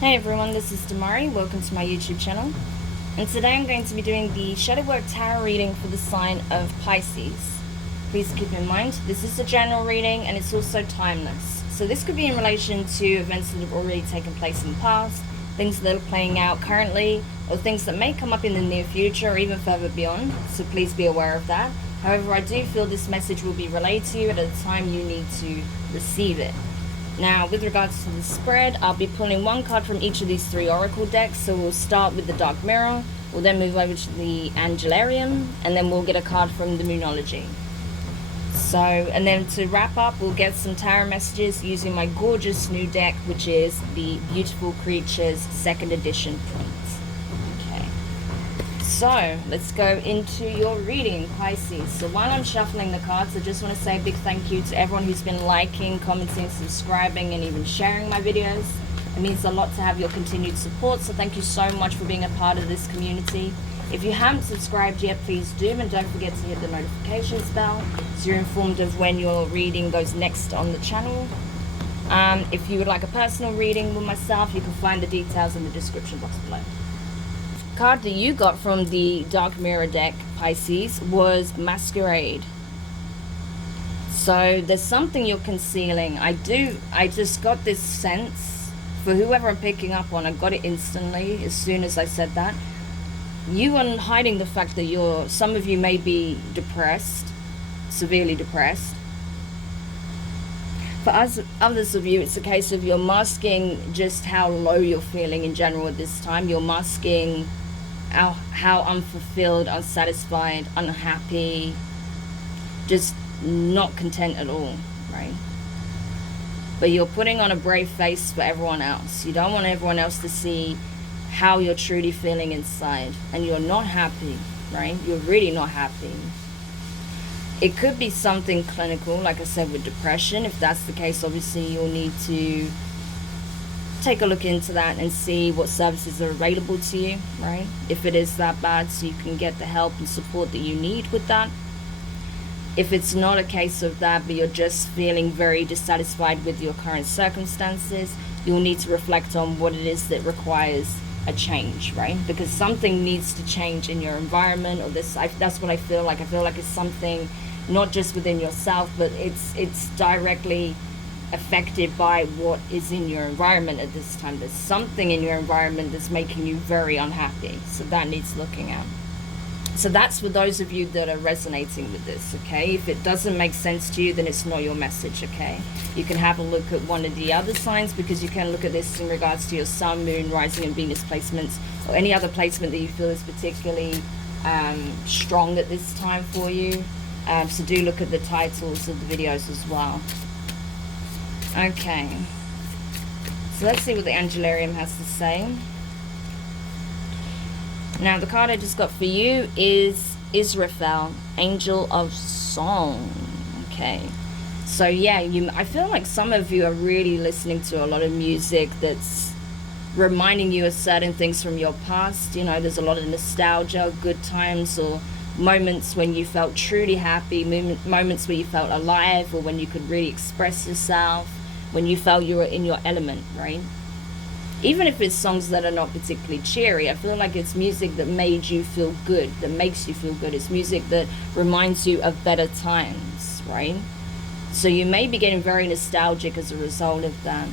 Hey everyone, this is Demari. Welcome to my YouTube channel. And today I'm going to be doing the Shadow Work Tarot reading for the sign of Pisces. Please keep in mind, this is a general reading and it's also timeless. So this could be in relation to events that have already taken place in the past, things that are playing out currently, or things that may come up in the near future or even further beyond. So please be aware of that. However, I do feel this message will be relayed to you at a time you need to receive it. Now, with regards to the spread, I'll be pulling one card from each of these three oracle decks. So we'll start with the Dark Mirror, we'll then move over to the Angelarium, and then we'll get a card from the Moonology. So, and then to wrap up, we'll get some tarot messages using my gorgeous new deck, which is the Beautiful Creatures 2nd edition print. So, let's go into your reading, Pisces. So while I'm shuffling the cards, I just want to say a big thank you to everyone who's been liking, commenting, subscribing, and even sharing my videos. It means a lot to have your continued support, so thank you so much for being a part of this community. If you haven't subscribed yet, please do, and don't forget to hit the notifications bell so you're informed of when your reading goes next on the channel. If you would like a personal reading with myself, you can find the details in the description box below. Card that you got from the Dark Mirror deck, Pisces, was Masquerade. So there's something you're concealing. I just got this sense, for whoever I'm picking up on, I got it instantly as soon as I said that. You are hiding the fact that some of you may be depressed, severely depressed. For others of you, it's a case of you're masking just how low you're feeling in general at this time. You're masking how unfulfilled, unsatisfied, unhappy, just not content at all, right? But you're putting on a brave face for everyone else. You don't want everyone else to see how you're truly feeling inside, and you're not happy, right? You're really not happy. It could be something clinical, like I said, with depression. If that's the case, obviously you'll need to take a look into that and see what services are available to you, right? If it is that bad, so you can get the help and support that you need with that. If it's not a case of that, but you're just feeling very dissatisfied with your current circumstances, you'll need to reflect on what it is that requires a change, right? Because something needs to change in your environment, or that's what I feel like. I feel like it's something not just within yourself, but it's directly affected by what is in your environment at this time. There's something in your environment that's making you very unhappy, so that needs looking at. So that's for those of you that are resonating with this, okay? If it doesn't make sense to you, then it's not your message, okay? You can have a look at one of the other signs, because you can look at this in regards to your Sun, Moon, Rising, and Venus placements, or any other placement that you feel is particularly strong at this time for you. So do look at the titles of the videos as well. Okay, so let's see what the Angelarium has to say. Now, the card I just got for you is Israfel, Angel of Song. Okay, so yeah, I feel like some of you are really listening to a lot of music that's reminding you of certain things from your past. You know, there's a lot of nostalgia, good times, or moments when you felt truly happy, moments where you felt alive, or when you could really express yourself, when you felt you were in your element, right? Even if it's songs that are not particularly cheery, I feel like it's music that made you feel good, that makes you feel good. It's music that reminds you of better times, right? So you may be getting very nostalgic as a result of that.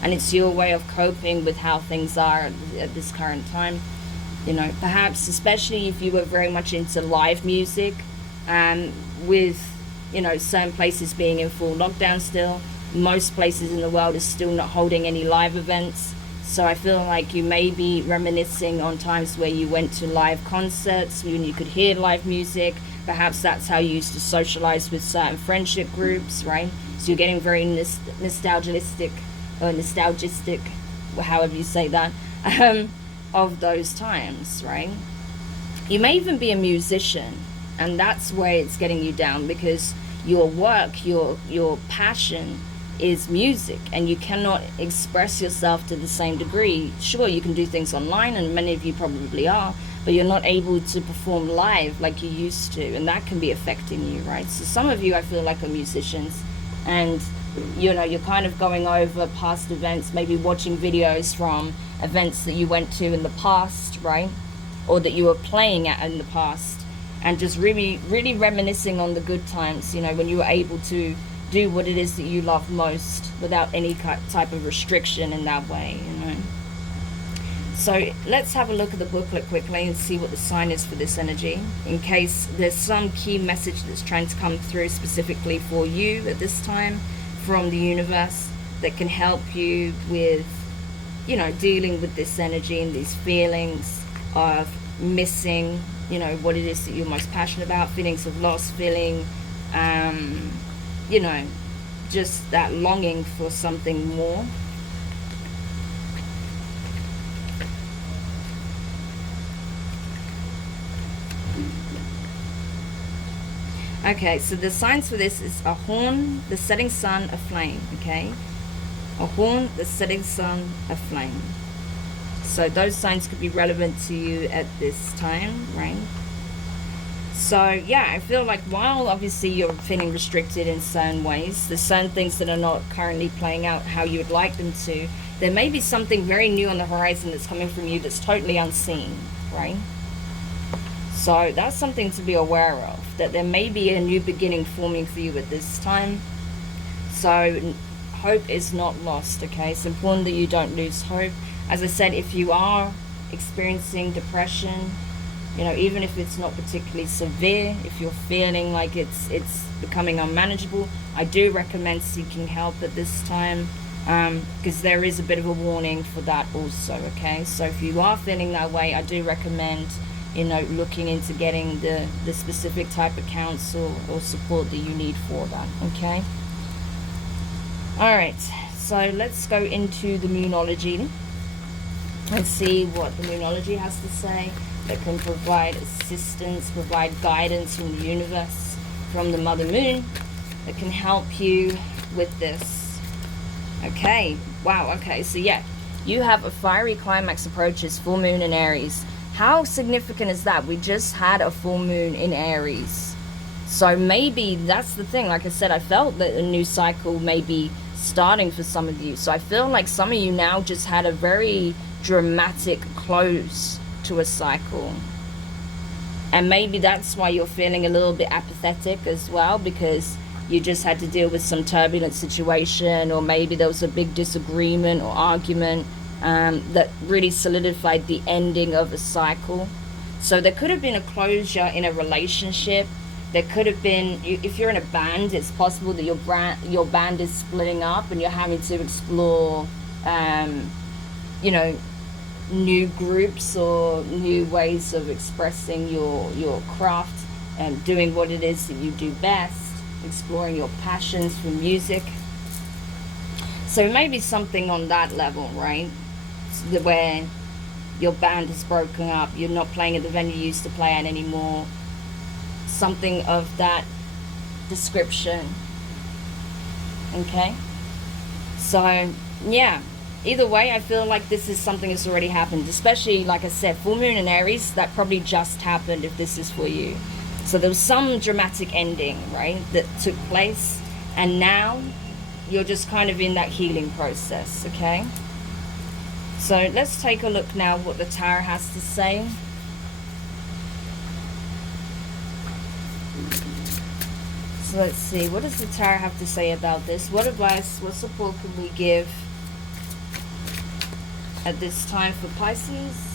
And it's your way of coping with how things are at this current time. You know, perhaps especially if you were very much into live music, and with, you know, certain places being in full lockdown still, most places in the world are still not holding any live events. So I feel like you may be reminiscing on times where you went to live concerts, when you could hear live music. Perhaps that's how you used to socialize with certain friendship groups, right? So you're getting very nostalgistic, however you say that, of those times, right? You may even be a musician, and that's where it's getting you down, because your work, your passion is music, and you cannot express yourself to the same degree. Sure, you can do things online, and many of you probably are, but you're not able to perform live like you used to, and that can be affecting you, right? So some of you, I feel like, are musicians, and you know, you're kind of going over past events, maybe watching videos from events that you went to in the past, right? Or that you were playing at in the past, and just really, really reminiscing on the good times, you know, when you were able to do what it is that you love most without any type of restriction in that way, you know. So let's have a look at the booklet quickly and see what the sign is for this energy, in case there's some key message that's trying to come through specifically for you at this time from the universe that can help you with, you know, dealing with this energy and these feelings of missing, you know, what it is that you're most passionate about, feelings of loss, feeling, you know, just that longing for something more. Okay, so the signs for this is a horn, the setting sun, a flame, okay? A horn, the setting sun, a flame. So those signs could be relevant to you at this time, right? So yeah, I feel like while obviously you're feeling restricted in certain ways, there's certain things that are not currently playing out how you would like them to, there may be something very new on the horizon that's coming from you that's totally unseen, right? So that's something to be aware of, that there may be a new beginning forming for you at this time. So hope is not lost, okay? It's important that you don't lose hope. As I said, if you are experiencing depression, you know, even if it's not particularly severe, if you're feeling like it's becoming unmanageable, I do recommend seeking help at this time, because there is a bit of a warning for that also, okay? So if you are feeling that way, I do recommend, you know, looking into getting the specific type of counsel or support that you need for that, okay? All right, so let's go into the Moonology and see what the Moonology has to say that can provide assistance, provide guidance from the universe, from the Mother Moon, that can help you with this. Okay, wow, okay, so yeah, you have a fiery climax approaches, full moon in Aries. How significant is that? We just had a full moon in Aries. So maybe that's the thing. Like I said, I felt that a new cycle may be starting for some of you. So I feel like some of you now just had a very dramatic close to a cycle. And maybe that's why you're feeling a little bit apathetic as well, because you just had to deal with some turbulent situation, or maybe there was a big disagreement or argument that really solidified the ending of a cycle. So there could have been a closure in a relationship. There could have been, if you're in a band, it's possible that your band is splitting up and you're having to explore, you know, new groups or new ways of expressing your craft and doing what it is that you do best, exploring your passions for music. So maybe something on that level, right? Where your band is broken up, you're not playing at the venue you used to play at anymore, something of that description, okay? So yeah, either way, I feel like this is something that's already happened, especially, like I said, full moon in Aries, that probably just happened if this is for you. So there was some dramatic ending, right, that took place, and now you're just kind of in that healing process, okay? So let's take a look now what the Tarot has to say. So let's see, what does the Tarot have to say about this? What advice, what support can we give at this time for Pisces?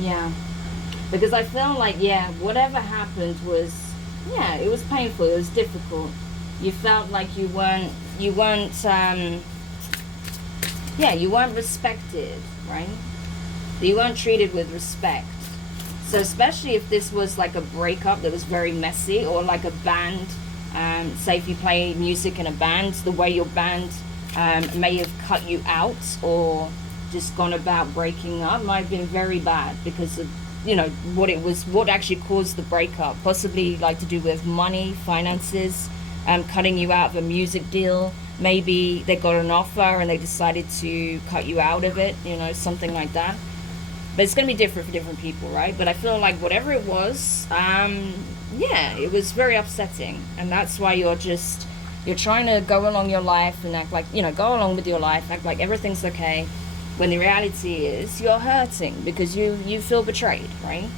Yeah, because I feel like, yeah, whatever happened was, yeah, it was painful, it was difficult. You felt like you weren't you weren't respected, right? You weren't treated with respect. So especially if this was like a breakup that was very messy, or like a band, say if you play music in a band, the way your band may have cut you out or just gone about breaking up might have been very bad because of, you know, what actually caused the breakup, possibly like to do with money, finances, cutting you out of a music deal. Maybe they got an offer and they decided to cut you out of it, you know, something like that. But it's going to be different for different people, right? But I feel like whatever it was, yeah, it was very upsetting. And that's why you're trying to go along your life and act like, go along with your life, act like everything's okay, when the reality is you're hurting because you feel betrayed, right?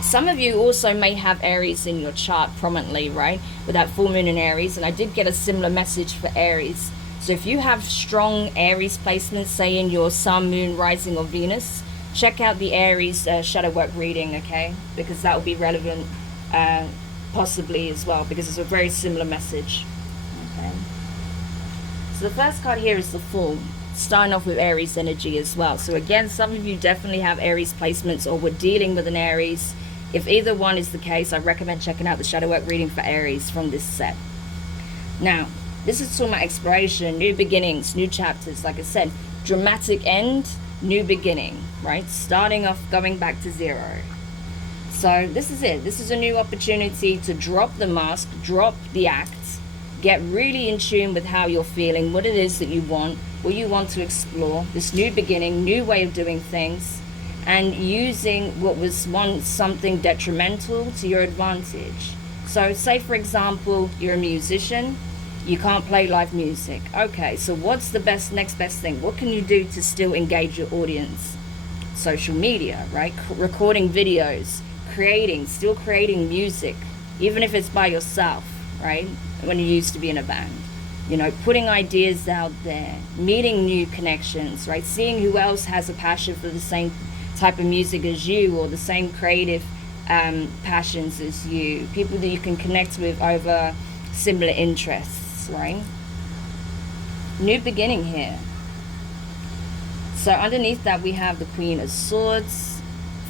Some of you also may have Aries in your chart prominently, right? With that full moon in Aries. And I did get a similar message for Aries. So if you have strong Aries placements, say in your Sun, Moon, Rising, or Venus, check out the Aries shadow work reading, okay? Because that will be relevant possibly as well, because it's a very similar message. Okay. So the first card here is the Fool, starting off with Aries energy as well. So again, some of you definitely have Aries placements or were dealing with an Aries. If either one is the case, I recommend checking out the shadow work reading for Aries from this set. Now, this is talking about exploration, new beginnings, new chapters. Like I said, dramatic end, new beginning, right? Starting off, going back to zero. So this is it. This is a new opportunity to drop the mask, drop the act, get really in tune with how you're feeling, what it is that you want, what you want to explore, this new beginning, new way of doing things, and using what was once something detrimental to your advantage. So say, for example, you're a musician, you can't play live music. Okay, so what's the next best thing? What can you do to still engage your audience? Social media, right? Recording videos, still creating music, even if it's by yourself, right? When you used to be in a band. Putting ideas out there, meeting new connections, right? Seeing who else has a passion for the same type of music as you, or the same creative passions as you. People that you can connect with over similar interests, right? New beginning here. So underneath that we have the Queen of Swords,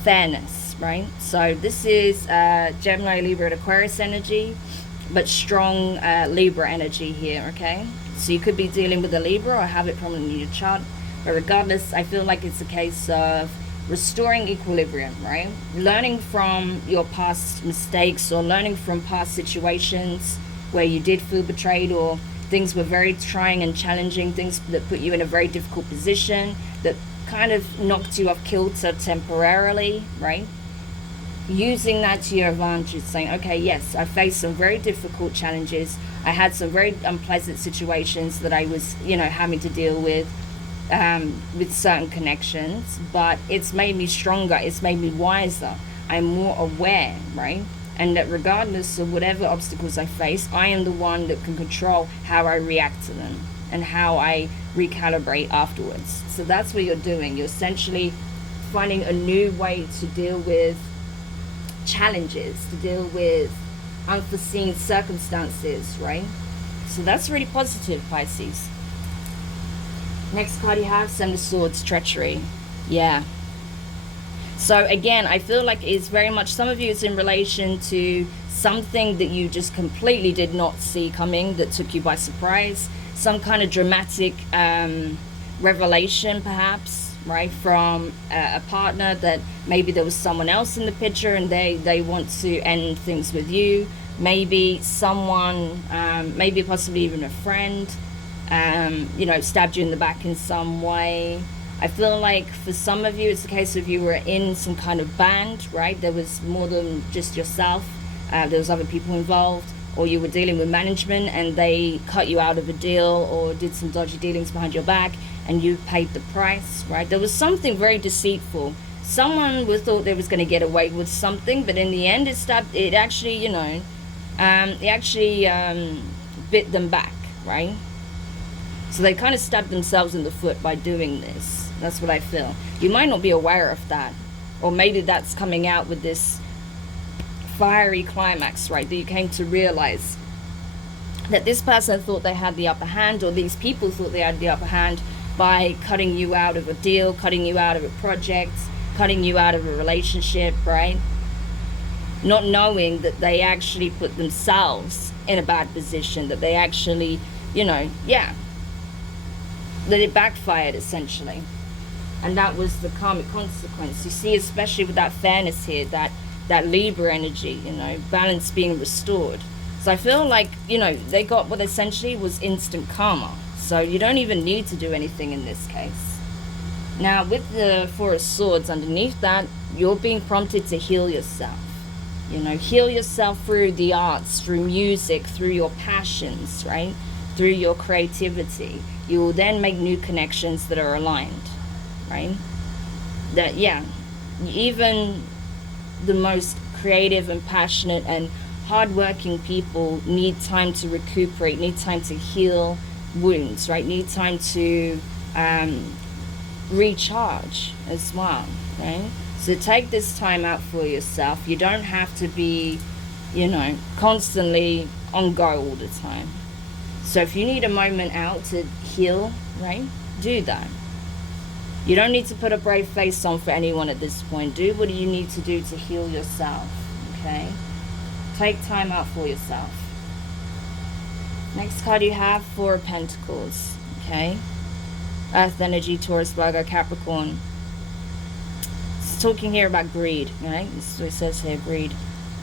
fairness, right? So this is Gemini, Libra, and Aquarius energy, but strong Libra energy here, okay? So you could be dealing with a Libra or have it prominent in your chart. But regardless, I feel like it's a case of restoring equilibrium, right? Learning from your past mistakes, or learning from past situations where you did feel betrayed, or things were very trying and challenging, things that put you in a very difficult position, that kind of knocked you off kilter temporarily, right? Using that to your advantage, saying, okay, yes, I faced some very difficult challenges. I had some very unpleasant situations that I was, having to deal with certain connections, but it's made me stronger. It's made me wiser. I'm more aware, right? And that regardless of whatever obstacles I face, I am the one that can control how I react to them and how I recalibrate afterwards. So that's what you're doing. You're essentially finding a new way to deal with challenges, to deal with unforeseen circumstances, right? So that's really positive, Pisces. Next card you have, Seven of Swords, treachery. Yeah. So again, I feel like it's very much, some of you, it's in relation to something that you just completely did not see coming, that took you by surprise. Some kind of dramatic revelation, perhaps, right, from a partner, that maybe there was someone else in the picture and they want to end things with you. Maybe someone, maybe possibly even a friend, stabbed you in the back in some way. I feel like for some of you, it's a case of you were in some kind of band, right? There was more than just yourself. There was other people involved, or you were dealing with management and they cut you out of a deal or did some dodgy dealings behind your back and you paid the price, right? There was something very deceitful. Someone thought they was going to get away with something, but in the end it actually, bit them back, right? So they kind of stabbed themselves in the foot by doing this. That's what I feel. You might not be aware of that. Or maybe that's coming out with this fiery climax, right? That you came to realize that this person thought they had the upper hand, or these people thought they had the upper hand by cutting you out of a deal, cutting you out of a project, cutting you out of a relationship, right? Not knowing that they actually put themselves in a bad position, that they actually, that it backfired essentially. And that was the karmic consequence. You see, especially with that fairness here, that Libra energy, balance being restored. So I feel like, they got what essentially was instant karma. So you don't even need to do anything in this case. Now, with the Four of Swords underneath that, you're being prompted to heal yourself. Heal yourself through the arts, through music, through your passions, right? Through your creativity. You will then make new connections that are aligned, right? That, yeah, even the most creative and passionate and hardworking people need time to recuperate, need time to heal wounds, right? Need time to recharge as well, right? So take this time out for yourself. You don't have to be, constantly on go all the time. So if you need a moment out to heal, right, do that. You don't need to put a brave face on for anyone at this point. Do what you need to do to heal yourself, okay? Take time out for yourself. Next card you have, Four of Pentacles, okay? Earth energy, Taurus, Virgo, Capricorn. It's talking here about greed, right? This is what it says here, greed.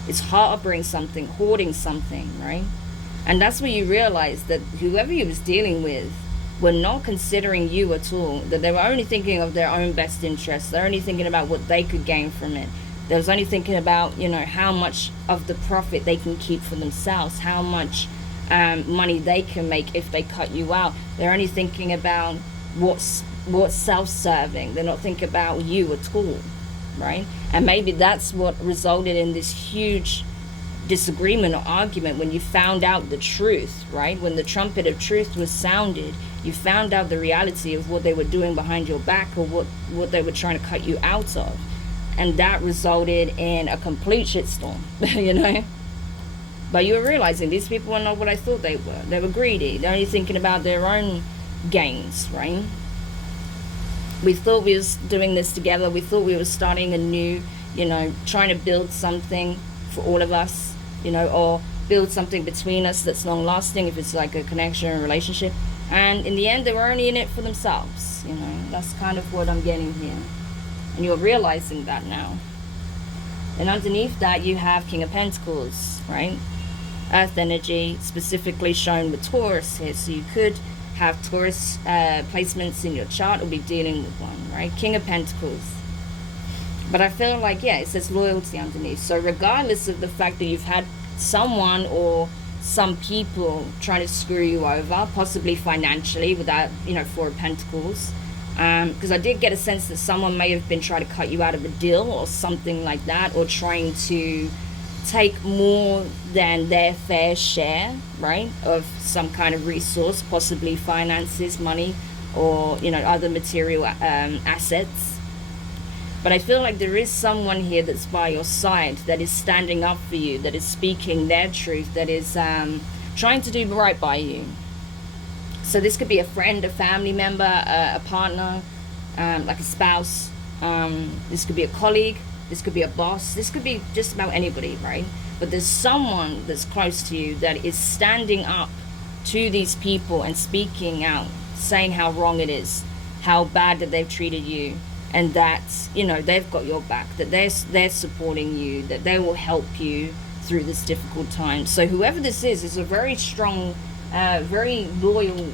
It's harboring something, hoarding something, right? And that's where you realize that whoever you was dealing with were not considering you at all, that they were only thinking of their own best interests. They're only thinking about what they could gain from it. They was only thinking about, how much of the profit they can keep for themselves, how much money they can make if they cut you out. They're only thinking about what's self-serving. They're not thinking about you at all, right? And maybe that's what resulted in this huge disagreement or argument when you found out the truth, right? When the trumpet of truth was sounded, you found out the reality of what they were doing behind your back, or what they were trying to cut you out of. And that resulted in a complete shitstorm, But you were realizing these people were not what I thought they were. They were greedy. They're only thinking about their own gains, right? We thought we was doing this together. We thought we were starting a new, trying to build something for all of us, or build something between us that's long lasting, if it's like a connection or relationship. And in the end, they were only in it for themselves, That's kind of what I'm getting here. And you're realizing that now. And underneath that, you have King of Pentacles, right? Earth energy, specifically shown with Taurus here. So you could have Taurus placements in your chart, or be dealing with one, right? King of Pentacles. But I feel like, it says loyalty underneath. So regardless of the fact that you've had someone or some people trying to screw you over, possibly financially, with that, Four of Pentacles. Because I did get a sense that someone may have been trying to cut you out of a deal or something like that, or trying to take more than their fair share, right, of some kind of resource, possibly finances, money, or, other material assets. But I feel like there is someone here that's by your side, that is standing up for you, that is speaking their truth, that is trying to do right by you. So this could be a friend, a family member, a partner, like a spouse. This could be a colleague. This could be a boss. This could be just about anybody, right? But there's someone that's close to you that is standing up to these people and speaking out, saying how wrong it is, how bad that they've treated you, and that, they've got your back, that they're supporting you, that they will help you through this difficult time. So whoever this is a very strong, very loyal,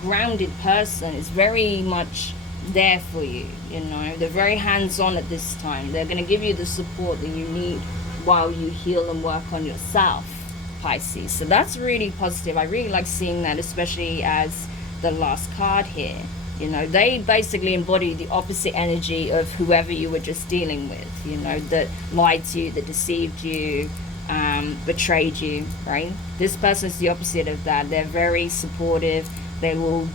grounded person. Is very much there for you, They're very hands-on at this time. They're going to give you the support that you need while you heal and work on yourself, Pisces. So that's really positive. I really like seeing that, especially as the last card here. They basically embody the opposite energy of whoever you were just dealing with, that lied to you, that deceived you, betrayed you, right? This person's the opposite of that. They're very supportive. They will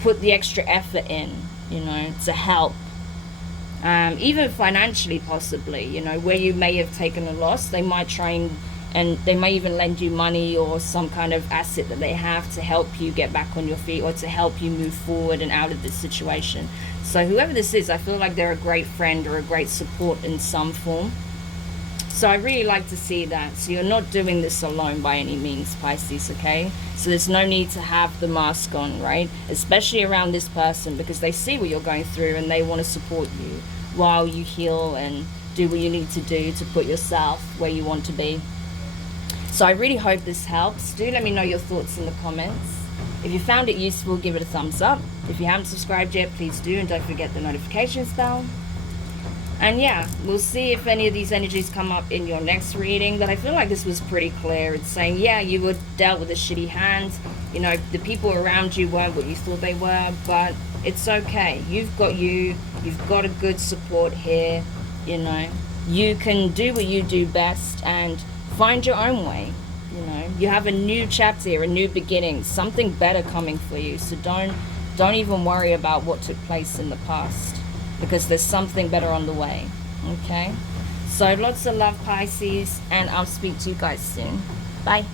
put the extra effort in, to help. Even financially, possibly, where you may have taken a loss, they might try and they may even lend you money or some kind of asset that they have to help you get back on your feet, or to help you move forward and out of this situation. So whoever this is, I feel like they're a great friend or a great support in some form. So I really like to see that. So you're not doing this alone by any means, Pisces, okay? So there's no need to have the mask on, right? Especially around this person, because they see what you're going through and they want to support you while you heal and do what you need to do to put yourself where you want to be. So I really hope this helps. Do let me know your thoughts in the comments. If you found it useful, give it a thumbs up. If you haven't subscribed yet, please do, and don't forget the notifications bell. And yeah, we'll see if any of these energies come up in your next reading. But I feel like this was pretty clear. It's saying, yeah, you were dealt with a shitty hand. You know, the people around you weren't what you thought they were, but it's okay. You've got a good support here. You know, you can do what you do best and find your own way. You know, you have a new chapter here, a new beginning, something better coming for you. So don't even worry about what took place in the past, because there's something better on the way. Okay, so lots of love, Pisces, and I'll speak to you guys soon. Bye.